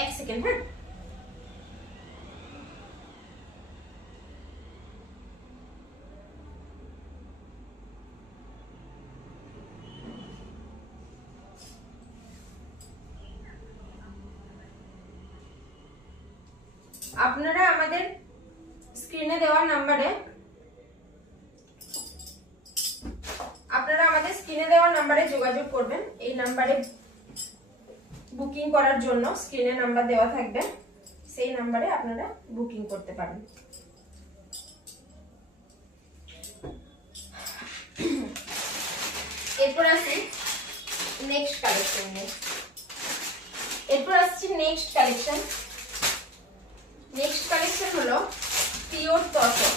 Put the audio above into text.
এক সেকেন্ড। হ্যাঁ, আপনারা আমাদের স্ক্রিনে দেওয়া নাম্বারে যোগাযোগ করবেন। এই নাম্বারে বুকিং করার জন্য স্ক্রিনে নাম্বার দেওয়া থাকবে, সেই নাম্বারে আপনারা বুকিং করতে পারেন। এরপর আসি নেক্সট কালেকশন নিয়ে। নেক্সট কালেকশন হলো পিওর তসর।